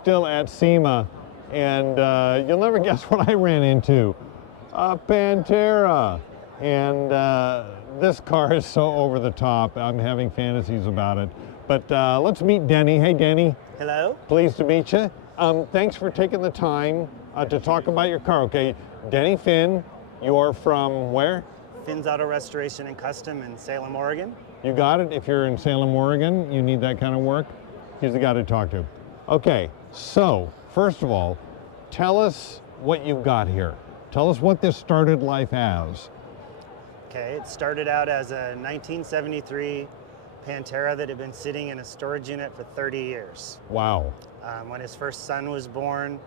still at SEMA, and you'll never guess what I ran into. A Pantera. And this car is so over the top. I'm having fantasies about it. But let's meet Denny. Hey, Denny. Hello. Pleased to meet you. Thanks for taking the time to talk about your car. Okay, Denny Finn, you're from where? Finn's Auto Restoration and Custom in Salem, Oregon. You got it. If you're in Salem, Oregon, you need that kind of work, he's the guy to talk to. Okay, so first of all, tell us what you've got here. Tell us what this started life as. Okay, it started out as a 1973 Pantera that had been sitting in a storage unit for 30 years. Wow. When his first son was born,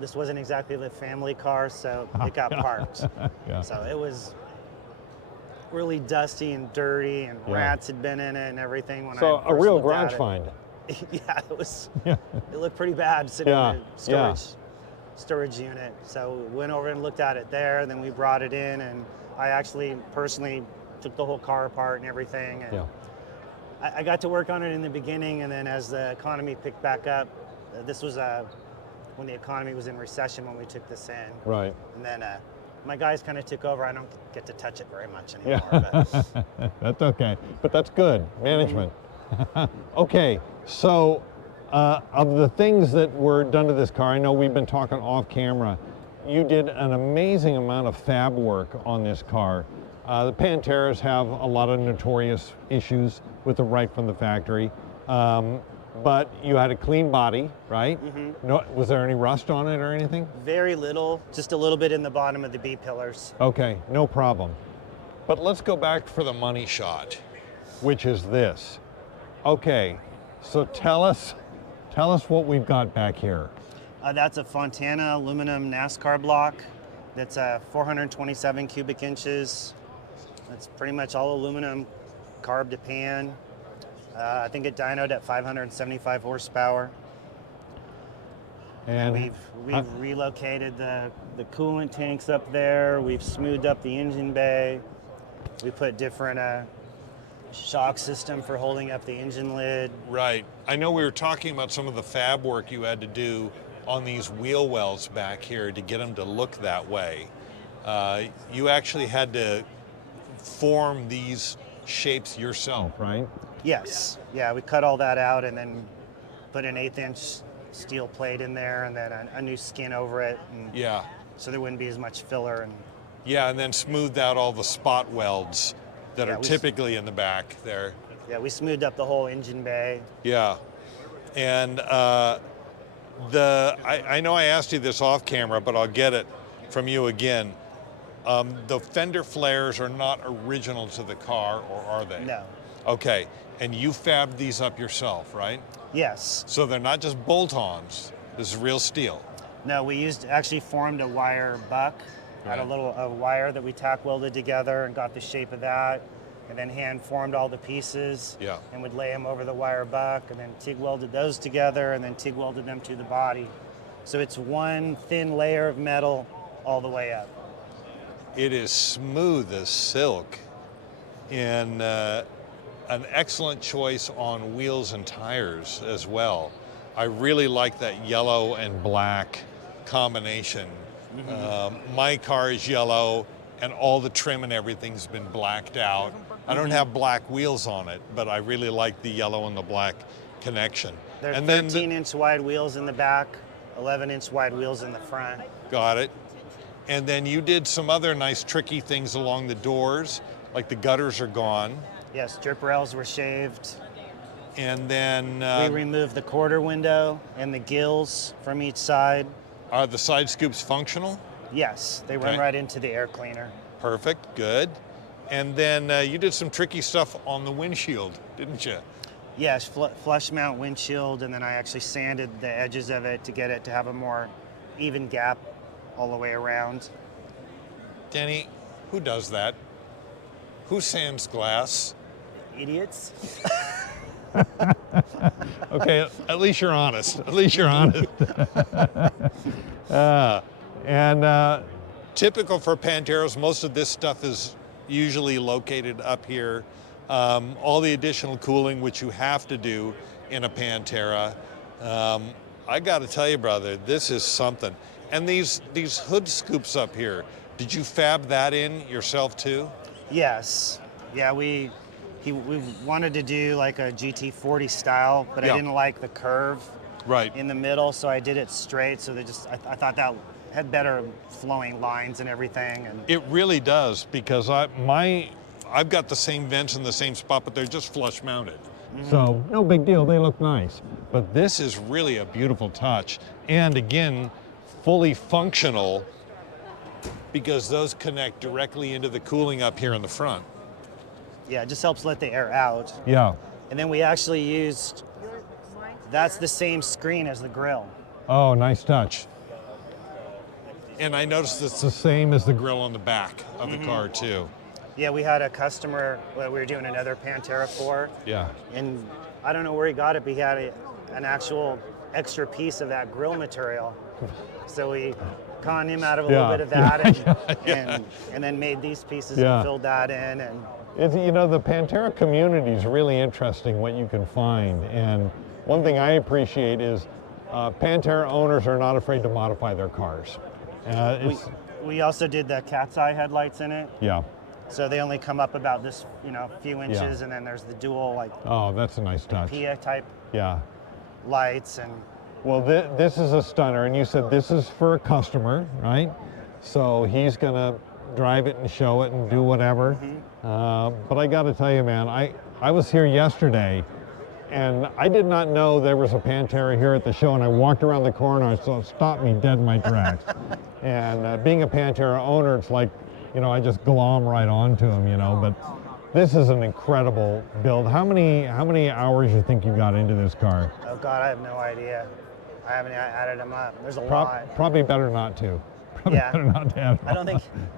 this wasn't exactly the family car, so it got parked. Yeah. So it was really dusty and dirty, and rats had been in it and everything. When So I a real looked garage at it. find. Yeah, it was. Yeah. It looked pretty bad sitting in a Yeah. storage unit. So we went over and looked at it there. Then we brought it in, and I actually personally took the whole car apart and everything. And I got to work on it in the beginning, and then as the economy picked back up, this was when the economy was in recession when we took this in. Right. And then my guys kind of took over. I don't get to touch it very much anymore. But That's okay, but that's good management. Okay, so of the things that were done to this car, I know we've been talking off camera, you did an amazing amount of fab work on this car. The Panteras have a lot of notorious issues with the right from the factory, but you had a clean body, right? No, was there any rust on it or anything? very little, just a little bit in the bottom of the B pillars. Okay, no problem. But let's go back for the money shot, which is this. Okay, so tell us what we've got back here. That's a Fontana aluminum NASCAR block. That's 427 cubic inches. That's pretty much all aluminum, carb to pan. I think it dynoed at 575 horsepower. And We've relocated the coolant tanks up there. We've smoothed up the engine bay. We put different shock system for holding up the engine lid. Right. I know we were talking about some of the fab work you had to do on these wheel wells back here to get them to look that way. You actually had to form these shapes yourself, right? Yes. Yeah, we cut all that out and then put an 1/8" steel plate in there and then a new skin over it. And Yeah. so there wouldn't be as much filler. And Yeah, and then smoothed out all the spot welds that Yeah, are we- typically in the back there. yeah, we smoothed up the whole engine bay. Yeah. And I know I asked you this off camera, but I'll get it from you again. The fender flares are not original to the car, or are they? No. Okay, and you fabbed these up yourself, right? Yes. So they're not just bolt-ons, this is real steel. No, we actually formed a wire buck out of a wire that we tack welded together and got the shape of that, and then hand formed all the pieces. Yeah. And would lay them over the wire buck, and then TIG welded those together, and then TIG welded them to the body. So it's one thin layer of metal all the way up. It is smooth as silk, and an excellent choice on wheels and tires as well. I really like that yellow and black combination. My car is yellow, and all the trim and everything's been blacked out. I don't have black wheels on it, but I really like the yellow and the black connection. They're And 13-inch wide wheels in the back, 11-inch wide wheels in the front. Got it. And then you did some other nice tricky things along the doors, like the gutters are gone. Yes, drip rails were shaved. And then We removed the quarter window and the gills from each side. are the side scoops functional? Yes, they run Okay. right into the air cleaner. Perfect, good. And then you did some tricky stuff on the windshield, didn't you? Yes, flush mount windshield, and then I actually sanded the edges of it to get it to have a more even gap all the way around. Denny, who does that? Who sands glass? Idiots. okay, at least you're honest. At least you're honest. Typical for Panteras, most of this stuff is usually located up here. All the additional cooling, which you have to do in a Pantera. I got to tell you, brother, this is something. And these hood scoops up here, did you fab that in yourself too? Yes. Yeah, we wanted to do like a GT40 style, but I didn't like the curve in the middle, so I did it straight. So I thought that had better flowing lines and everything. And it really does, because I've got the same vents in the same spot, but they're just flush mounted. So no big deal, they look nice. But this is really a beautiful touch. And again, fully functional, because those connect directly into the cooling up here in the front. Yeah, it just helps let the air out. Yeah. And then we actually used, that's the same screen as the grill. Oh, nice touch. And I noticed it's the same as the grill on the back of the car too. Yeah, we had a customer that we were doing another Pantera for. Yeah. And I don't know where he got it, but he had an actual extra piece of that grill material. So we conned him out of a little bit of that and then made these pieces and filled that in. And you know, the Pantera community is really interesting what you can find. And one thing I appreciate is Pantera owners are not afraid to modify their cars. We also did the cat's eye headlights in it. Yeah. So they only come up about this, few inches, and then there's the dual, oh, that's a nice touch. PIA type lights. And well, this is a stunner, and you said this is for a customer, right? So he's gonna drive it and show it and do whatever. But I got to tell you, man, I was here yesterday, and I did not know there was a Pantera here at the show, and I walked around the corner, so it stopped me dead in my tracks. And being a Pantera owner, it's like, I just glom right onto them, but this is an incredible build. How many hours you think you got into this car? Oh God, I have no idea. I haven't added them up. There's a lot. Probably better not to. Better not to add them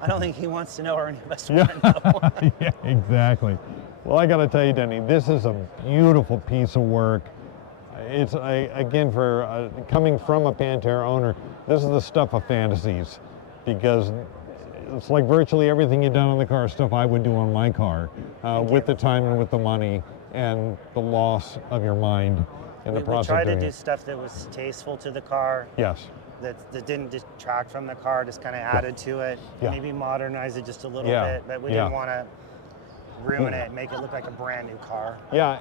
I don't think he wants to know, or any of us want to know. Yeah, exactly. Well, I got to tell you, Denny, this is a beautiful piece of work. It's again, for coming from a Pantera owner, this is the stuff of fantasies, because it's like virtually everything you've done on the car is stuff I would do on my car, with the time and with the money and the loss of your mind in the process. We tried to do stuff that was tasteful to the car. Yes. That didn't detract from the car, just kind of added to it. Maybe modernize it just a little bit, but we didn't want to ruin it, make it look like a brand new car. Yeah.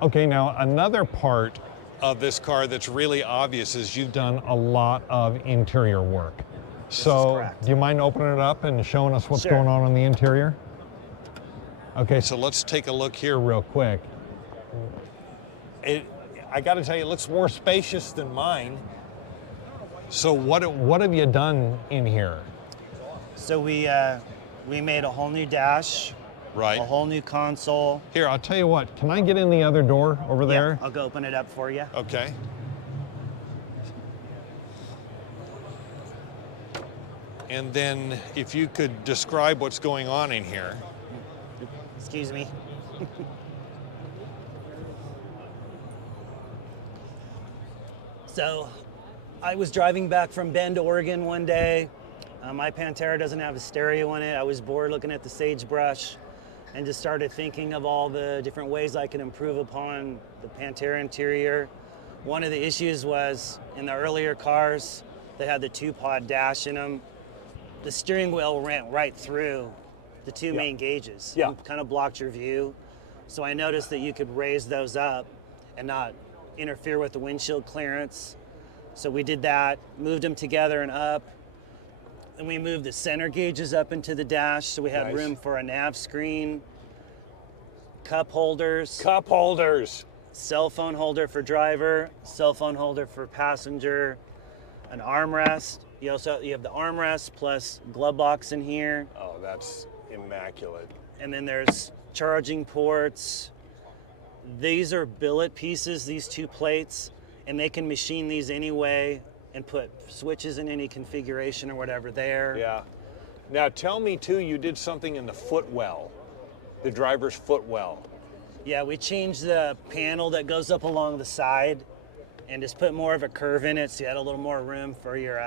Okay, now another part of this car that's really obvious is you've done a lot of interior work. So do you mind opening it up and showing us what's going on the interior? Okay, so let's take a look here real quick. I got to tell you, it looks more spacious than mine. So what have you done in here? So we made a whole new dash, a whole new console. Here, I'll tell you what. Can I get in the other door over there? I'll go open it up for you. Okay. And then if you could describe what's going on in here. Excuse me. So I was driving back from Bend, Oregon one day. My Pantera doesn't have a stereo in it. I was bored looking at the sagebrush and just started thinking of all the different ways I could improve upon the Pantera interior. One of the issues was in the earlier cars, they had the 2-pod dash in them. The steering wheel went right through the two main gauges. It kind of blocked your view. So I noticed that you could raise those up and not interfere with the windshield clearance. So we did that, moved them together and up. And we moved the center gauges up into the dash, so we had room for a nav screen, cup holders, cell phone holder for driver, cell phone holder for passenger, an armrest. You have the armrest plus glove box in here. Oh, that's immaculate. And then there's charging ports. These are billet pieces, these two plates, and they can machine these anyway and put switches in any configuration or whatever there. Yeah. Now tell me too, you did something in the footwell, the driver's footwell. Yeah, we changed the panel that goes up along the side and just put more of a curve in it so you had a little more room for your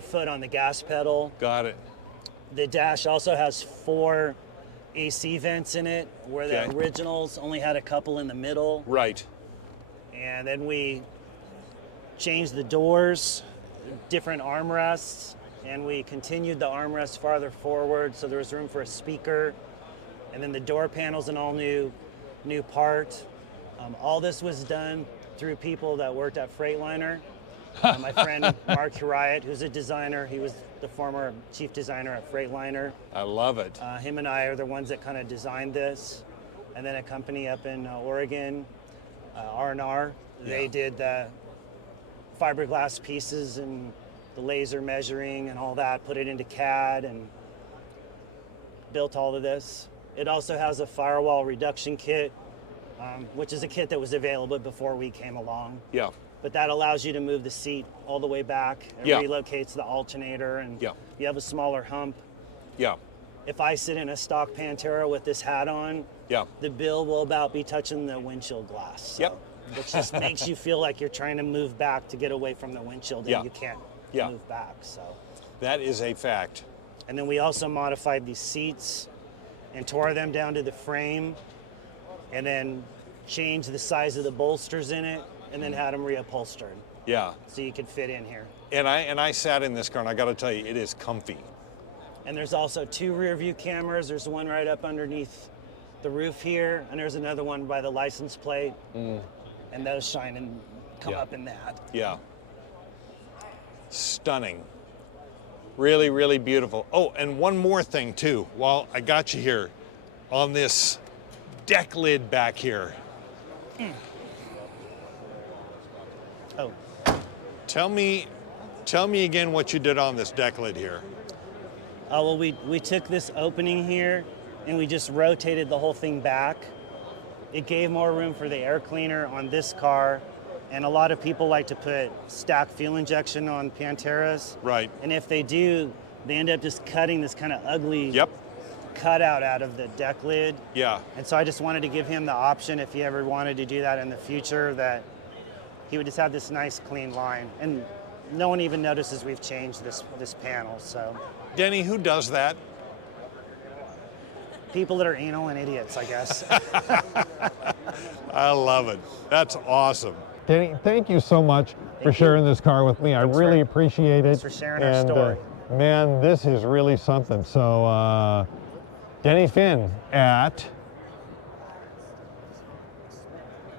foot on the gas pedal. Got it. The dash also has 4 AC vents in it, where the originals only had a couple in the middle. Right. And then we changed the doors, different armrests, and we continued the armrest farther forward so there was room for a speaker. And then the door panel's an all new part. All this was done through people that worked at Freightliner. My friend Mark Huriot, who's a designer, he was the former chief designer at Freightliner. I love it. Him and I are the ones that kind of designed this. And then a company up in Oregon, R&R, they did the fiberglass pieces and the laser measuring and all that, put it into CAD and built all of this. It also has a firewall reduction kit, which is a kit that was available before we came along. Yeah. But that allows you to move the seat all the way back. It relocates the alternator, and you have a smaller hump. Yeah. If I sit in a stock Pantera with this hat on, the bill will about be touching the windshield glass. So it just makes you feel like you're trying to move back to get away from the windshield, and you can't move back. So that is a fact. And then we also modified these seats and tore them down to the frame, and then changed the size of the bolsters in it, and then had them reupholstered. Yeah. So you could fit in here. And I sat in this car, and I got to tell you, it is comfy. And there's also 2 rear view cameras. There's one right up underneath the roof here, and there's another one by the license plate. And those shine and come up in that. Yeah. Stunning. Really, really beautiful. Oh, and one more thing too, while I got you here, on this deck lid back here. Oh. Tell me again what you did on this deck lid here. Well, we took this opening here and we just rotated the whole thing back. It gave more room for the air cleaner on this car, and a lot of people like to put stack fuel injection on Panteras. Right. And if they do, they end up just cutting this kind of ugly cutout out of the deck lid. Yeah. And so I just wanted to give him the option, if he ever wanted to do that in the future, that he would just have this nice clean line. And no one even notices we've changed this panel, so. Denny, who does that? People that are anal and idiots, I guess. I love it. That's awesome. Denny, thank you so much for sharing this car with me. I really appreciate it. Thanks for sharing our story. Man, this is really something. So, Denny Finn at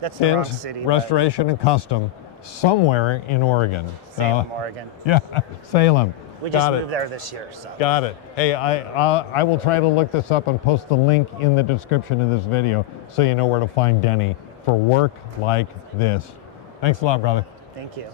That's the wrong Finn's city. Restoration and Custom, somewhere in Oregon. Salem, Oregon. Yeah, Salem. We just moved there this year, so. Got it. Hey, I will try to look this up and post the link in the description of this video so you know where to find Denny for work like this. Thanks a lot, brother. Thank you.